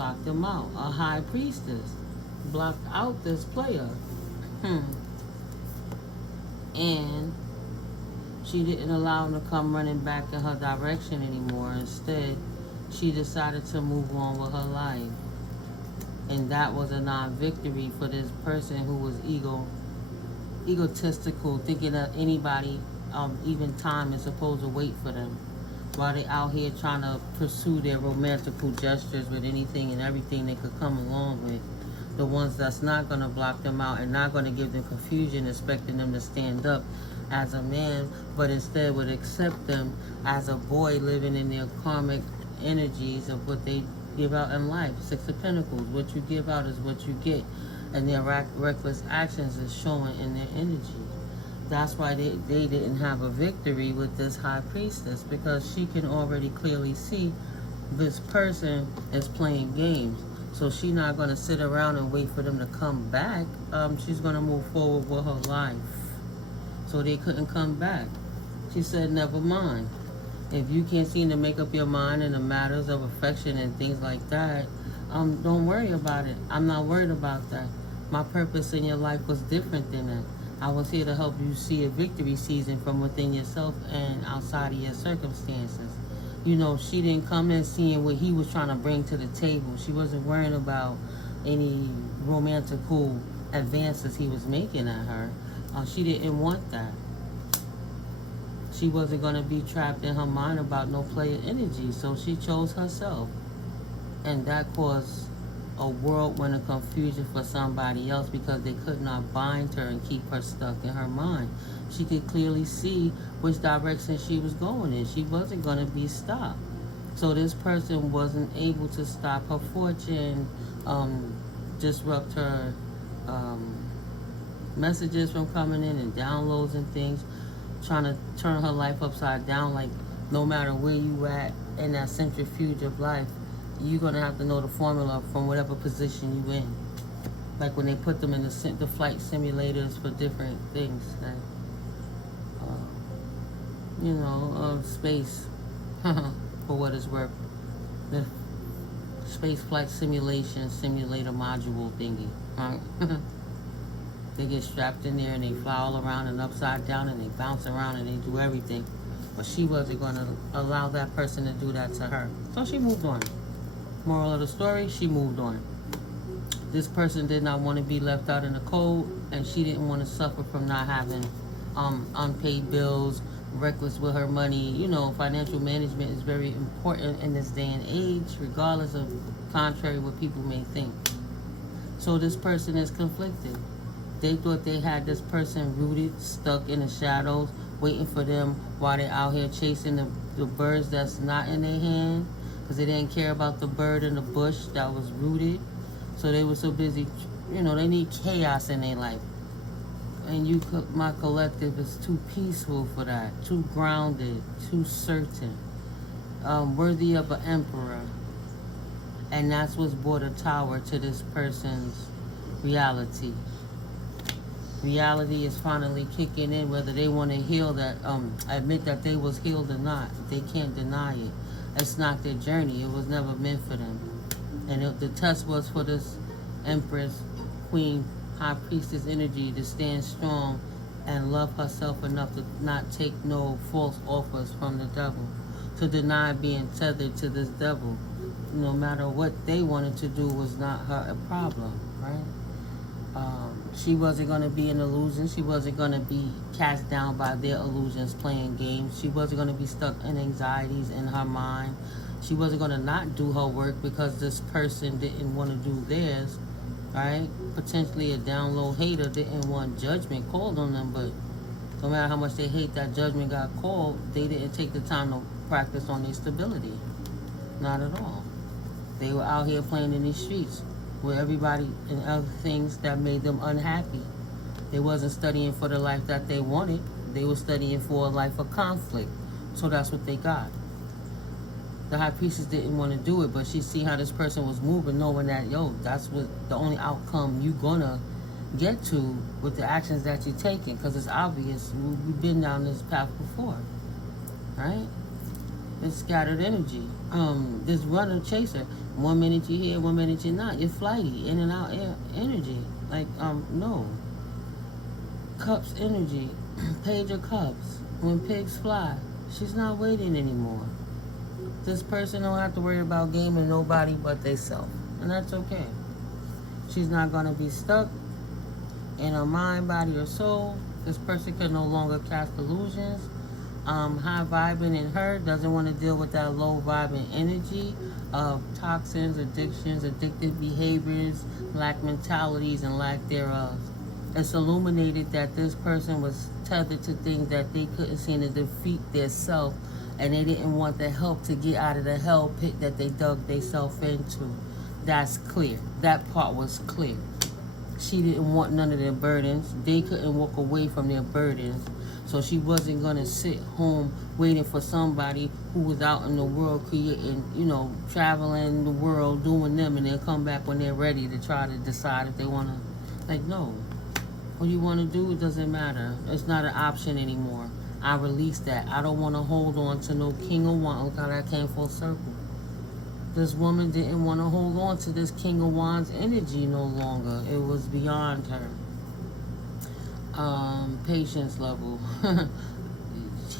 blocked him out. A high priestess blocked out this player. And she didn't allow him to come running back in her direction anymore. Instead, she decided to move on with her life. And that was a non-victory for this person who was egotistical, thinking that anybody, even time, is supposed to wait for them, while they out here trying to pursue their romantical gestures with anything and everything they could come along with. The ones that's not going to block them out and not going to give them confusion, expecting them to stand up as a man, but instead would accept them as a boy living in their karmic energies of what they give out in life. Six of Pentacles, what you give out is what you get, and their reckless actions is showing in their energy. That's why they didn't have a victory with this high priestess, because she can already clearly see this person is playing games. So she's not going to sit around and wait for them to come back. She's going to move forward with her life. So they couldn't come back. She said, never mind. If you can't seem to make up your mind in the matters of affection and things like that, don't worry about it. I'm not worried about that. My purpose in your life was different than that. I was here to help you see a victory season from within yourself and outside of your circumstances. You know, she didn't come in seeing what he was trying to bring to the table. She wasn't worrying about any romantical advances he was making at her. She didn't want that. She wasn't going to be trapped in her mind about no player energy, so she chose herself. And that caused a whirlwind of confusion for somebody else, because they could not bind her and keep her stuck in her mind. She could clearly see which direction she was going in. She wasn't going to be stopped. So this person wasn't able to stop her fortune, disrupt her messages from coming in and downloads and things, trying to turn her life upside down. Like, no matter where you at in that centrifuge of life, you're going to have to know the formula from whatever position you in. Like when they put them in the flight simulators for different things. Like, space, for what it's worth. The space flight simulator module thingy. Right? They get strapped in there and they fly all around and upside down and they bounce around and they do everything. But she wasn't going to allow that person to do that to her. So she moved on. Moral of the story, she moved on. This person did not want to be left out in the cold, and she didn't want to suffer from not having unpaid bills, reckless with her money. You know, financial management is very important in this day and age, regardless of contrary what people may think. So this person is conflicted. They thought they had this person rooted, stuck in the shadows, waiting for them while they're out here chasing the birds that's not in their hand, because they didn't care about the bird in the bush that was rooted. So they were so busy, they need chaos in their life. And my collective is too peaceful for that, too grounded, too certain, worthy of an emperor. And that's what's brought a tower to this person's reality. Reality is finally kicking in, whether they want to heal that, admit that they was healed or not. They can't deny it. It's not their journey. It was never meant for them. And the test was for this Empress, Queen, High Priestess energy to stand strong and love herself enough to not take no false offers from the devil, to deny being tethered to this devil. No matter what they wanted to do was not her problem, right? She wasn't going to be an illusion. She wasn't going to be cast down by their illusions, playing games. She wasn't going to be stuck in anxieties in her mind. She wasn't going to not do her work because this person didn't want to do theirs, right? Potentially a down low hater didn't want judgment called on them, but no matter how much they hate that judgment got called, they didn't take the time to practice on their stability. Not at all. They were out here playing in these streets with everybody and other things that made them unhappy. They wasn't studying for the life that they wanted. They were studying for a life of conflict. So that's what they got. The High Priestess didn't want to do it, but she see how this person was moving, knowing that, that's what the only outcome you gonna get to with the actions that you're taking, because it's obvious. We've been down this path before, right? It's scattered energy. This runner chaser, One minute you're here, one minute you're not. You're flighty, in and out energy. Like, no. Cups energy. Page of Cups. When pigs fly. She's not waiting anymore. This person don't have to worry about gaming nobody but theyself. And that's okay. She's not going to be stuck in her mind, body, or soul. This person can no longer cast illusions. High vibing in her doesn't want to deal with that low vibing energy of toxins, addictions, addictive behaviors, lack mentalities, and lack thereof. It's illuminated that this person was tethered to things that they couldn't seem to defeat their self, and they didn't want the help to get out of the hell pit that they dug themselves into. That's clear. That part was clear. She didn't want none of their burdens. They couldn't walk away from their burdens. So she wasn't going to sit home waiting for somebody who was out in the world creating, traveling the world, doing them, and they'll come back when they're ready to try to decide if they want to. Like, no. What you want to do, it doesn't matter. It's not an option anymore. I released that. I don't want to hold on to no King of Wands. Look how that came full circle. This woman didn't want to hold on to this King of Wands energy no longer. It was beyond her. Patience level.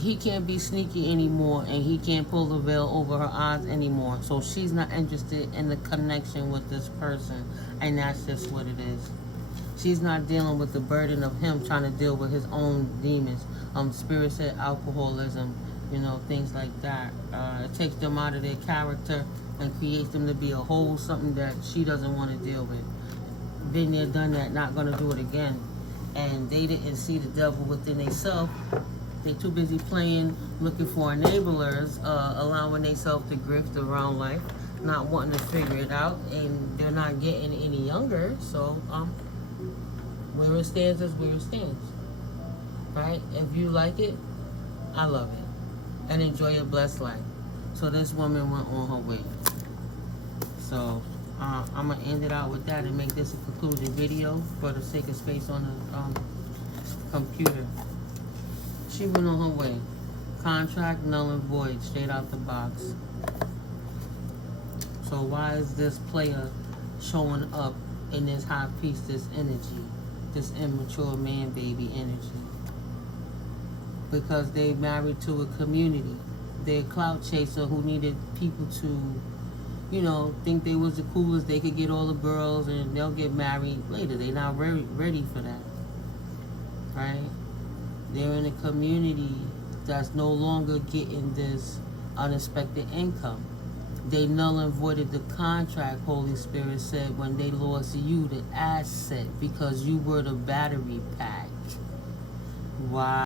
He can't be sneaky anymore, and he can't pull the veil over her eyes anymore. So she's not interested in the connection with this person, and that's just what it is. She's not dealing with the burden of him trying to deal with his own demons. Spirit said alcoholism, things like that. It takes them out of their character and creates them to be a whole something that she doesn't want to deal with. Been there, done that, not going to do it again. And they didn't see the devil within themselves. They're too busy playing, looking for enablers, allowing themselves to grift around life, not wanting to figure it out, and they're not getting any younger. So, where it stands is where it stands, right? If you like it, I love it, and enjoy your blessed life. So this woman went on her way. So I'm gonna end it out with that and make this a conclusion video for the sake of space on the computer. She went on her way. Contract null and void, straight out the box. So why is this player showing up in this high priestess energy? This immature man baby energy, because they married to a community. They're a clout chaser who needed people to, think they was the coolest. They could get all the girls and they'll get married later. They're not ready for that, right? They're in a community that's no longer getting this unexpected income. They null and voided the contract, Holy Spirit said, when they lost you, the asset, because you were the battery pack. Why?